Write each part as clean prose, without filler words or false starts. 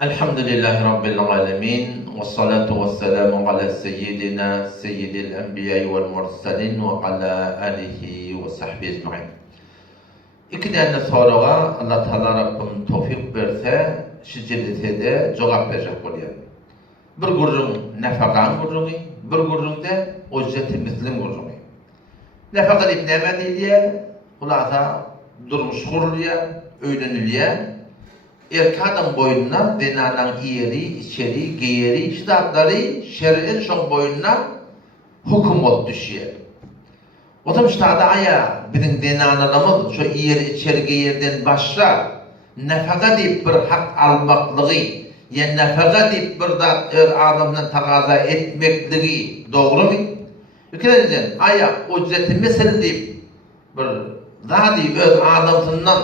Elhamdülillahi Rabbil alemin ve salatu ve selamu ala seyyidina seyyidil enbiya vel mursalin ve ala alihi ve sahbihi ecmaîn. İki tane soruğa Allah Teala Rabbim tevfik verse şicilitede cevap verecek oluyor. Bir gurrun nefakan gurrunu, bir gurrun da ücreti mislim gurrunu. Nefaka deyip neme diye, kulağına durmuş kuruluyor, öğreniliyor. Erkadın boyunna denanan iyeri, içeri, geyeri, şidatları şer'in şon boyunna hukum olup düşüyor. O zaman işte aya bizim denananımız şu iyeri, içeri, geyerden başla nefaka deyip bir hak almaklığı, yani nefaka deyip bir da adamdan takaza etmekliği doğru mu? İkinciden aya ücreti mesele deyip bir daha deyip öz adamsından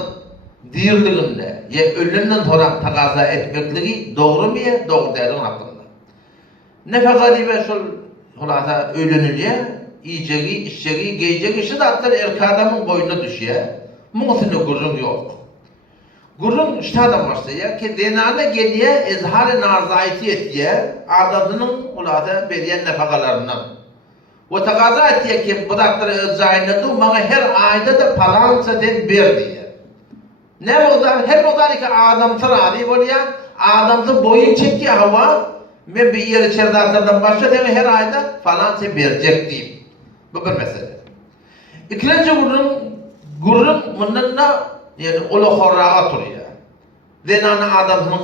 dirliğinde ya ölümden sonra takaza etmekliği doğru mu ya? Doğru değerli hakkında. Nefaka diye şol hulasa ölünülüyor, yiyeceği, içeceği, giyeceği işi de hatta erkek adamın boynuna düşüyor. Muhtemelen gurrun yok. Gurrun işte adam varsa ya ki denana geliyor, ezhar-ı narzayeti etiyor, adadının hulasa beriyen nefakalarından. O takaza etiyor ki bu da özaynadı, bana her ayda da paransa den bir diye. Ne oldu? Hep o da ki adamsın abi böyle adamsın boyun çekiyor hava. Ben bir yer içeride azardan başladım her ayda falan şey verecek diyeyim. Bu bir mesele. İkinci gurrun bundan da yani ulu horrağa oturuyor. Denana adamsın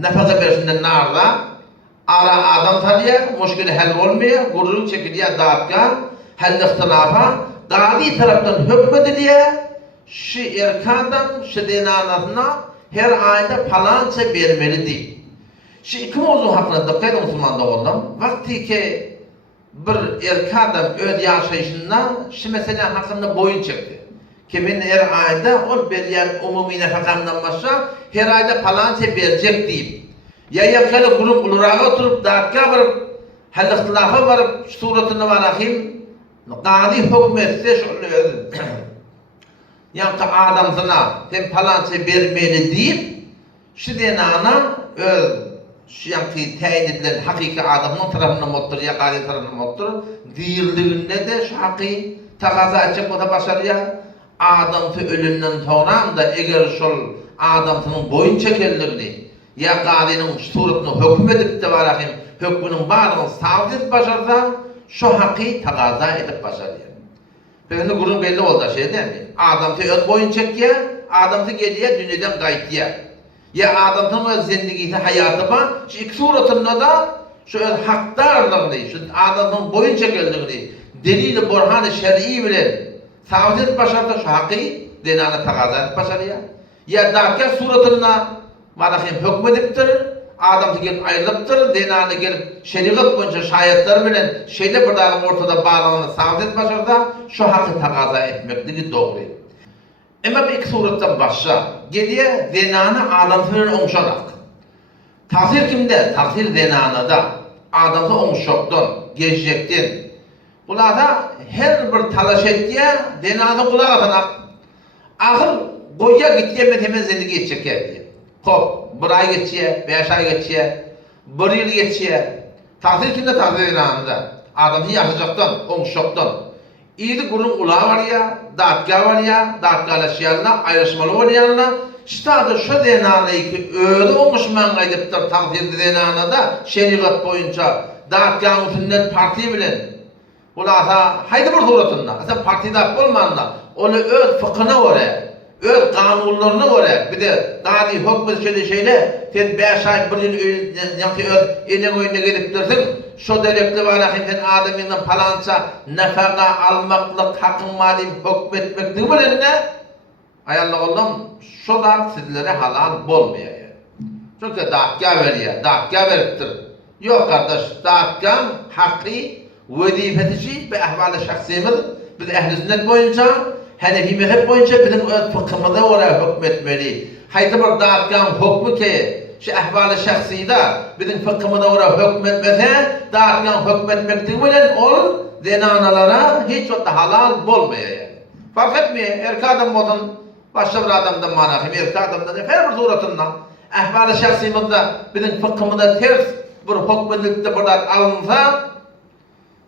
nefes verisinden narda ara adam tanıyor, müşkili hal olmuyor, gurrun çekiliyor dağıtkan, hal ihtilafa, gadi taraftan hükmediliyor. Şu erkadam, şu denanasına her ayda falanca vermeli değil. Şu iki mevzu hakkında dikkat edin Müslüman oğlum. Vakti ki bir erkadam öz yaşayışından şu mesele hakkında boyun çekti. Kimin her ayda o beriyen umumi nefakandan başka her ayda falanca verecek deyip. Ya yakala kurum ulurağa oturup dağıtka varıp hal ihtilafa varıp suratına varahim gadi hükmetse şöyle yani adamsına hem falanca vermeli deyip şu denana şu yanki tayin edilen hakiki adamın tarafından muttur ya gadi tarafından muttur değirliğinde de şu hakiki takaza açıp o da başarıya adamsı ölümden sonra da eğer şu adamsının boyun çekerliğini ya gadinin suratını hüküm edip de varahim hükmünün bağını savdit başarsa şu hakiki takaza edip başarıya. Peki gurun belli oldu şey değil mi? Adamsı öz boyun çekiyor, adamsı geliyor dünyadan kayıtıyor. Ya adamsın öz zindagisi hayatı var, şu iki suratında da şu öz haktarlığını, şu adamsın boyun çekildiğini, delil-i burhan-ı şer'i bilen savzet başardı şu hakkı denana takaza edip başarıyor. Ya dağıtken suratına varahim hükmediptir, adamsı gelip ayrılıptır, denanı gelip şeriat boyunca şayetler bilen şeyde bir dağın ortada bağlananı savzet başardı, şu hakkı takaza etmekliği doğru. Ama bir iki surattan başla, geliyor denanı adamsının omşanak. Tahsil kimde? Tahsil denanada, adamsı omşoktan, gezecekten. Kulağda her bir talaş ettiği denanı kulağa atanak. Ahır boya gittiği hemen zendigi geçecek diye. Hop, bir ay geçiyor, 5 ay geçiyor, bir yıl geçiyor. Tahsil kimde? Tahsil denanında. Adamsı yaşayacaktan, omşoktan. İyidi kurun kulağı var ya, dağıtka var ya, dağıtkalaşıyanla, ayrışmalı var yanına. İşte adı şu denanayı ki öyle olmuş mangaydıptır takdirde denanada şeriat boyunca dağıtkanın sünnet partiyi bilen. Kulağına haydi bir suratında, aslında partide olmanla, onu öz fıkhına göre, öz kanunlarına göre, bir de gadi hükmü şeyle, sen 5 ay, 1 yıl yankı öz elin oyuna gelip dursun, şu delekli var sen adamından falanca nefaka almaklık, hakkın mali hükmetmek değil mi ne? Ayallah oğlum, şu da sizlere halal olmuyor. Çünkü dağıtka veriyor, dağıtka veriptir. Yok kardeş, dağıtkan hakkı, vazifesi ve ahval-i şahsiyemiz, biz ehl-i sünnet boyunca, Hanefi mezhep boyunca bizim öz fıkhımıza oraya hükmetmeli. Haydi bir dağıtkan hükmü ki, şu ahval-i şahsiyede bizim fıkhımıza oraya hükmetmese, dağıtkan hükmetmek bilen ol, denanalara hiç o da halal olmuyor. Fark etmiyor, erkek adam olsun, başka bir adamdan manahim, erkek adamdan her bir suratından. ahval-i şahsiyymyzda bizim fıkhymyzda ters bir hukmedilipde buradan alınsa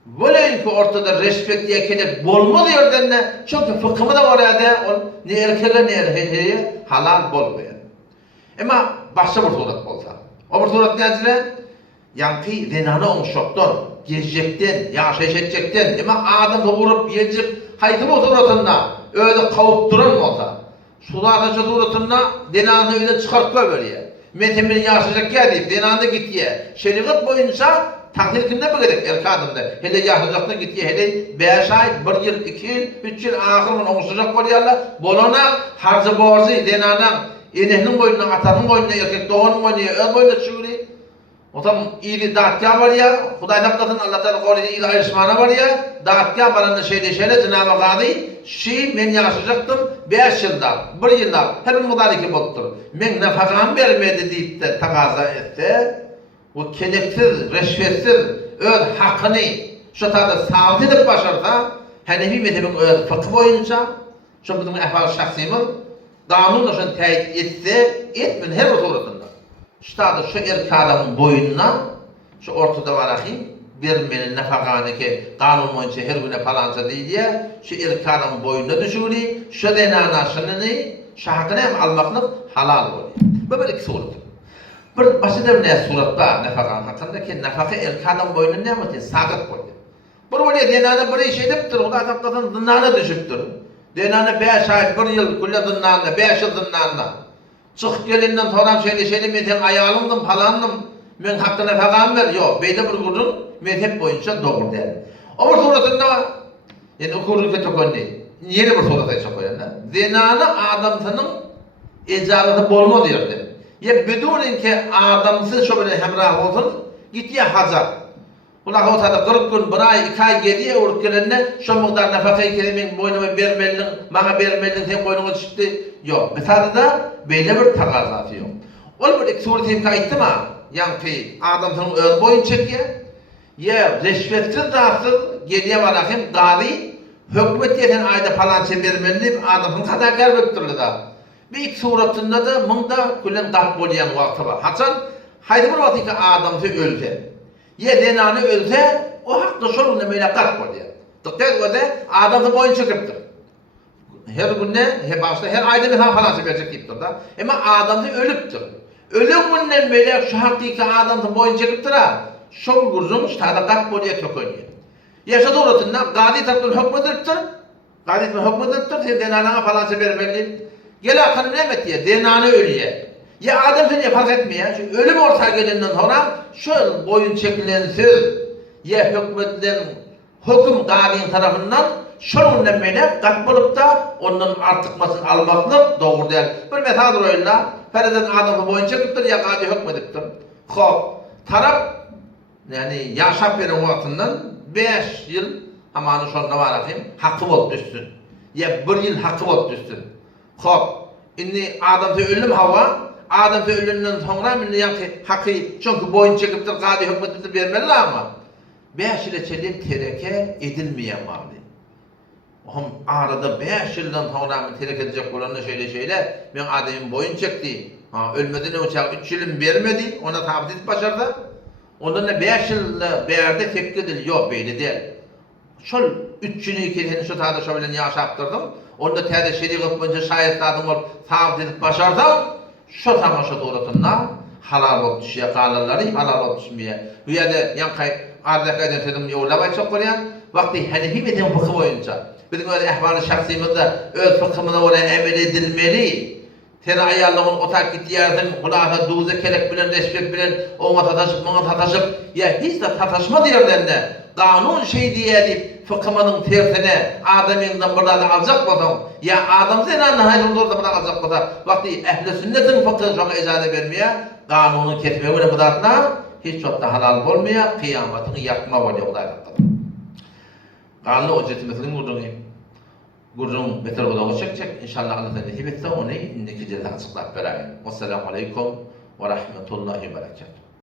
Bolayınki ortada reşvet diye kelek bolmalı yerden çünkü fıkhımı da orada ne erkeğe ne erkeğe halal bolmuyor. Ama başka bir surat olsa. O bir surat nedir? Yani zinana olmuşoktan, gezecekten, yaşayacaktan, ama adam vurup yiyecek haydi bu suratında öyle kavup duran olsa. Sularda suratında zinanı öyle çıkartma böyle. Metemin yaşayacak ya deyip zinanda git ye. Şeriat boyunca takdir kimde bu gerek erkek adamda. Hele yaşayacakta git ye. Hele 5 ay, 1 yıl, 2 yıl, 3 yıl ahırın oluşacak koyarlar. Bolona harcı borcu zinana enehinin boynuna, atanın boynuna, erkek doğanın boynuna, ön boynuna çığırı. O zaman iyili dağıtkâ var ya, Hudaydan kadın Allah Teala koyduğu iyili ayrışmana var ya, dağıtkâ baranda şeyle Cenab-ı Gâdi, men yaşayacaktım 5 yılda, 1 yılda, her bir müdariki boluptur. Men nefakam vermedi deyip de takaza etse, o keneksiz, reşvetsiz, öz hakkını şu tarzda sabit edip başarsa, Hanefi mezhebinin öz fıkhı boyunca, şu bizim ehval-i şahsiyimiz, kanunla şunu teyit etse, etmeyin her bir suratında. İşte şu erkek adamın boyununa, şu ortada var ahim, vermenin nefakanı ki kanun boyunca her güne falanca değil diye, şu erkek adamın boyununa düşürü, şu denana şununu, şu hakkını hem almaklık halal oluyor. Bu böyle iki surat. Bir başında ne surat var nefakan hakkında ki nefaka erkek adamın boyununa ne yapıyor? Sakıt koyuyor. Bu böyle denana bir iş ediptir, o da hakikaten zindana düşüptür. Denana 5 ay, 1 yıl, kulle zindana, 5 yıl zindana. Çık gelinden soram şeyle meten ayalımdım falandım. Men hakkına fakam ver. Yok, beyde bir kurdun mezhep boyunca doğru der. O bir suratında yani okurlukta çok önemli. Yeni bir surata çok önemli. Zinana adamsının icazatı bolma diyordu. Ya bedunin ki adamsız şöyle hemrah olsun git ya hacar. Ulan o tada 40 gün, 1 ay, 2 ay gediye uğrup gelenine şu muhtar nefakayı kelimenin boynuma vermelin, bana vermelin, sen boynuma çıktı. Yok, mesela da böyle bir takazatı yok. Ol bir sureti imka etti mi? Yani ki adamın öz boyun çekiyor. Ya reşvetsiz rahatsız geliye var akım gali hükümet yeten ayda falanca vermeli adamın kadakar bektirli da. Bir ilk suretinde de mında küllen dap bolayan vakti var. Haçan haydi bir vakti ki adamı öldü. Ya denanı ölse o hakta şolunda melakat boluyor. Tıklayıp öyle adamı boyun çekiptir. Her günde, her ayda bir falanca verecek deyiptir da. Ama adamı ölüptür. Ölüm günden melek şu hakiki adamı boyun çekiptir ha. Şol gurzun sadakat boluyor tökönüyor. Yaşa doğrultusunda gadi tarafından hükmediliptir. Gadi tarafından hükmediliptir. Sen denanına falanca vermeli. Gel akıllı ne diye denanı ölüye. Ya adam seni fark etmiyor. Çünkü ölüm ortaya gelenden sonra şöyle boyun çekilensiz ya hükmedilen hüküm gadinin tarafından şununla melek kat bulup da onun artıkmasını almaklık doğru değil. Bir metadır öyle. Feriden adamı boyun çekiptir ya gadi hükmediptir. Hop. Taraf yani yaşap veren vaktinden 5 yıl amanı şonda var akıyım hakkı bol düşsün. Ya 1 yıl hakkı bol düşsün. Hop. Inni adamda ölüm hava adamda ölümden sonra minni yanki hakkı çünkü boyun çekiptir gadi hükmediptir vermeli ama 5 yıl çelim tereke edilmeyen mali. Arada 5 yıldan sonra tereke edecek olanı şeyle ben adamın boyun çekti. Ölmeden uçak 3 yılım vermedi ona tabi edip başardı. Ondan da 5 yılda berde tekkidil yok belli değil. Şol 3 yılı ikilini şu tarzda şöyle yaşaptırdım. Onda terde şeriat boyunca şahitladım ol tabi edip başardım. Şu tamaşa doğrultusunda halal olup düşüyor kalanları halal olup düşmeye. Bu yerde yankay ardakaydan dedim yollamayı çok koruyan vakti Hanefi mezhebi fıkhı boyunca bizim öyle ehval-i şahsiyimizde öz fıkhımına oraya emel edilmeli. Tene ayarlığın otak gittiği yerden kulağına duze kelek bilen, reşbet bilen, ona tataşıp, bana tataşıp ya hiç de tataşmadı yerden de kanun şey diye deyip fıkhımının tersine adamından burada alacak olsam ya adam zenanlı hayır orada burada alacak olsa vakti ehl-i sünnetin fıkhı çok icade vermeye kanunun ketmeye böyle budatına hiç çok da halal olmaya kıyametini yakma var ya Hudaydan kadın. Kanlı ocetimizin gurrun beter odağı çekecek. İnşallah Allah nasip etse onu neticede açıklayıp vereyim. Vesselamu aleyküm ve rahmetullahi ve berekatuhu.